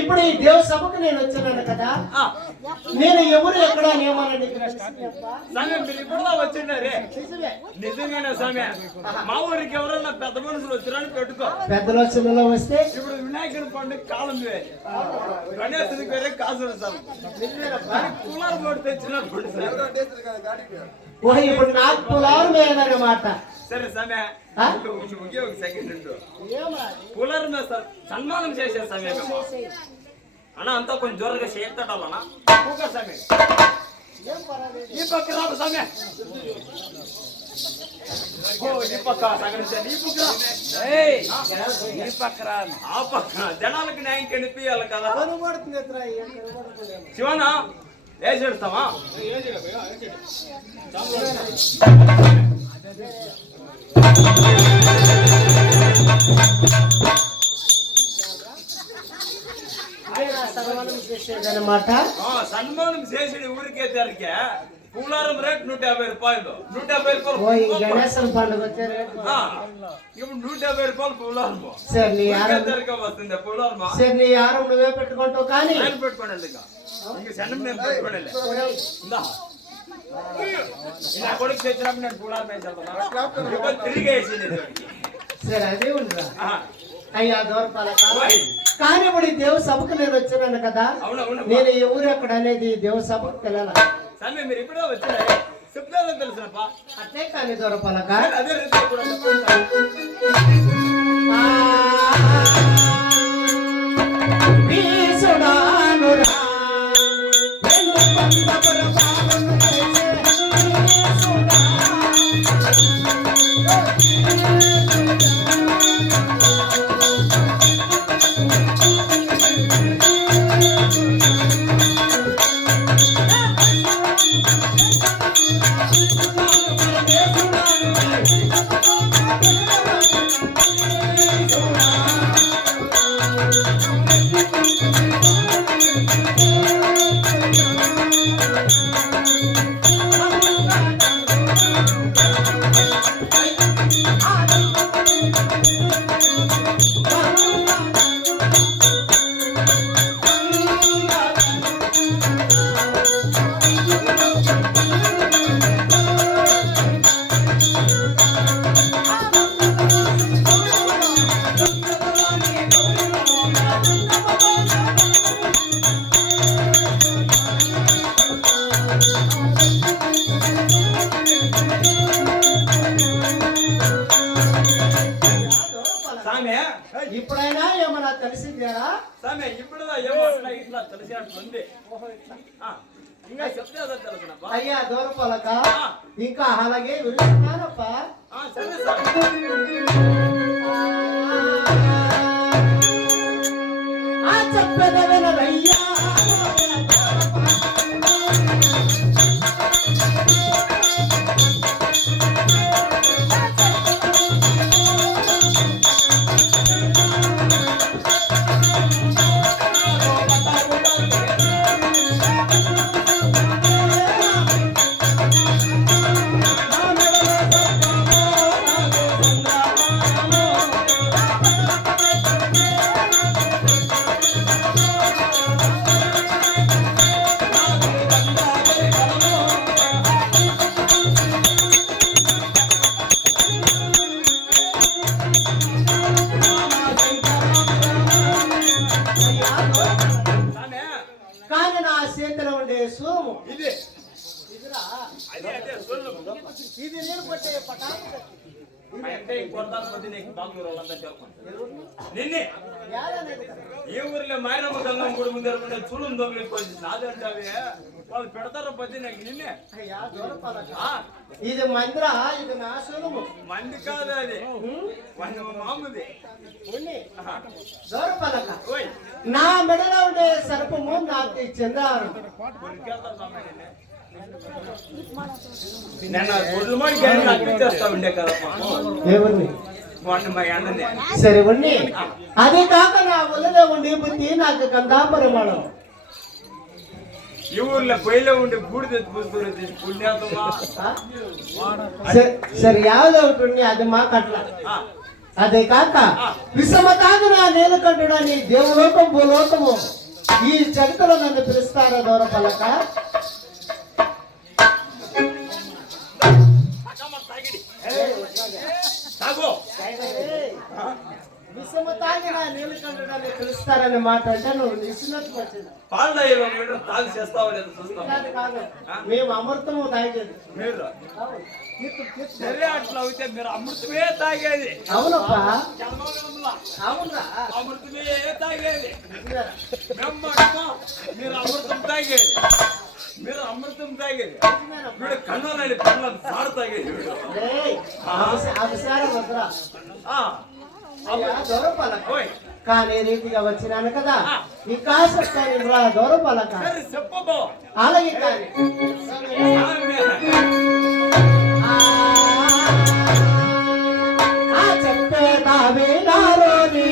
ఇప్పుడు ఈ దేవ సభకు నేను వచ్చాను కదా, నేను ఎవరు ఎక్కడ నియమాలని నిజంగానే స్వామి. మా ఊరికి ఎవరన్నా పెద్ద మనుషులు వచ్చారని పెట్టుకో. పెద్దల చిన్నలో వస్తే ఇప్పుడు వినాయకుడి పండుగ కాలం గణేశుడికి వేరే కాసు కూలర్ బోర్డు తెచ్చినప్పుడు ఇప్పుడు నాకు పొలాలు వేయాలన్నమాట. సరే సమయ ఒక సెకండ్ కూలర్ మీద సన్మానం చేసే సమయం అన్న, అంతా కొంచెం జోరుగా చేస్తాడన్నా సమయం ఈ పక్క రాదు సమయ ఆ పక్క జనాలకు న్యాయం కనిపించాలి కదా. శివనా వేసి పెడతావా? సన్మానం చేసి ఊరికే జరిగే కూలారం రేట్ 150 రూపాయలు. 150 రూపాయలు గణేశం పండుగ ఇప్పుడు 150 రూపాయలు కూలారం వస్తుంది. కూలారం సరే నీ ఆరం నువ్వే పెట్టుకుంటావు కానీ పెట్టుకోండి. ఇంకా సెండం నేను పెట్టుకోండి. నా కొడుకు తెచ్చినప్పుడు నేను కూలారం వేసేస్తాను. తిరిగి వేసింది. సరే అదే ఉండరా అయ్యా దూరపాలక. కానీ ఇప్పుడు ఈ దేవ సభకు నేను వచ్చాను కదా, నేను ఎవరు ఎక్కడ అనేది దేవ సభకు తెలాల. మీరు ఇప్పుడే వచ్చారా? చెప్తారని తెలుసునప్పా. అట్లే కానీ దూరపాలక అదే రీతిలో కూడా ఇప్పుడైనా ఏమన్నా తెలిసిందా? ఇప్పుడు ఏమో ఇట్లా తెలిసినట్లుంది. ఇంకా చెప్తే తెలుసునప్పా. అయ్యా దూరపాలక ఇంకా అలాగే విలుస్తున్నానప్పా. సరే సార్ చెప్పదవనయ్యా ఉండే సూము ఇది ఇదిరా అదే సొల్లు ఇది నేను కొట్టే పటాకు అంటే కొడతాను కొద్ది నీకు బాగుంది వాళ్ళంతా చేరుకుంటారు నిన్నే ఏ ఊరిలో మాయనమ్మ గంగమ్మ గుడి ముందర ఉండే చూడు దొంగలిపోయింది నాదంటే అవి వాళ్ళు పెడతారు పది నాకు నిన్నే ఇది మందిరా ఇది నా సూము మంది కాదు అది మామూది దూరపలక నా మెడలో ఉండే సర్పము నాకు చెందారు సరే ఉండి అదే కాక నా ఒళ్ళలో ఉండి బుద్ధి నాకు గంధాపరిమాణం ఈ ఊర్లో పొయ్యిలో ఉండి బూడి తెచ్చి సరే యావదో ఒకటి ఉండి అది మాకట్ల అదే కాక విషమతాగిన నీలకంఠుడని దేవులోకం భూలోకము ఈ జగత్తులో నన్ను పిలుస్తారా దూరపలక విషమతాగిన నీలకంఠుడని పిలుస్తారని మాట అంటే నువ్వు నిశ్చినట్టు వచ్చింది తాగి చేస్తావా లేదా చూస్తాం మేము అమృతము తాగేది మీరు సరే అట్లా అయితే మీరు అమృతమే తాగేది అవునప్పా అవునా అమృతమే తాగేది మీరు అమృతం తాగేది మీరు అమృతం తాగేది వీడు కన్నాలని కన్నాలు సాడు తాగేది కానీ రీతిగా వచ్చినాను కదా ఈ కాసని దూరపలక చెప్పబో అలాగే కానీ చెప్పే తావే నారోని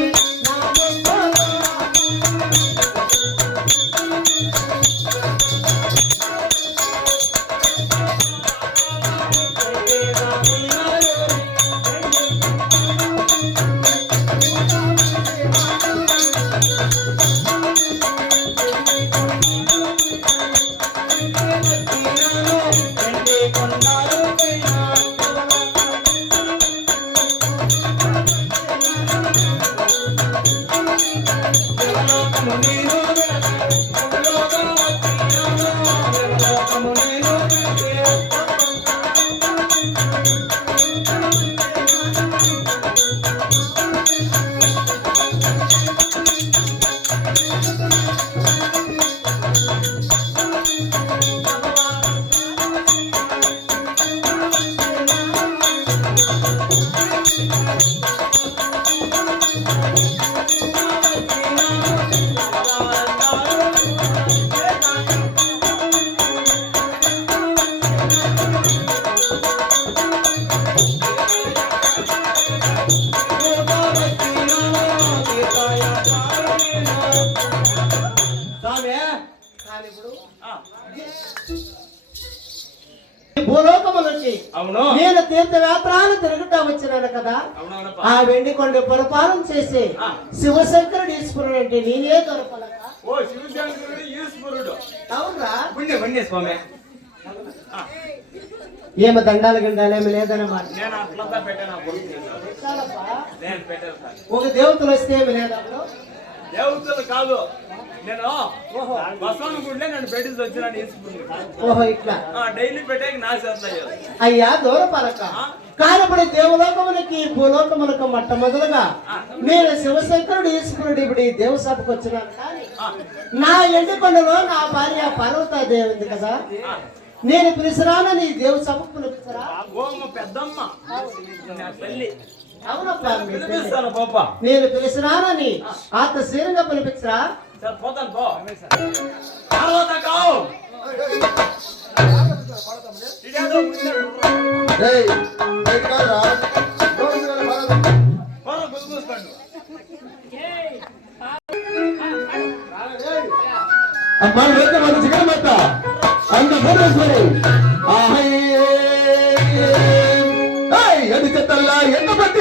భూలోకములకి నేను తీర్థయాత్రలు తిరుగుతా వచ్చినాను కదా ఆ వెండి కొండ పరిపాలన చేసి శివశంకరుడు ఈశ్వరుడు అంటే నేనే దొరపలక అవునరా ఏమో దండాలు గిండాలు ఏమి లేదన్నమాట ఒక దేవతలు వస్తే ఏమి లేదా దేవతలు కాదు నేను బసవన గుడిలో నన్ను పెట్టి వచ్చినాను ఓహో ఇట్లా డైలీ పెట్టాక నా చేస్తాయి అయ్యా దూరపలక కానప్పుడు దేవులోకములకి భూలోకములకు మొట్టమొదలుగా నేను శివశంకరుడు ఈశ్వరుడు ఇప్పుడు ఈ దేవ సభకు వచ్చినాను కానీ నా ఎండికొండలో నా భార్య పార్వతాదేవి ఉంది కదా నేను పిలిచిరాను నీ దేవ సభకు పిలుపుతారా పెద్దమ్మ తల్లి అవునప్పా పాప నేను పిలిచిరానని ఆత శీలంగా పిలిపించరా పోతాను పో అమ్మా చికెన్ అంత అది చెత్తల్లా ఎంత పట్టి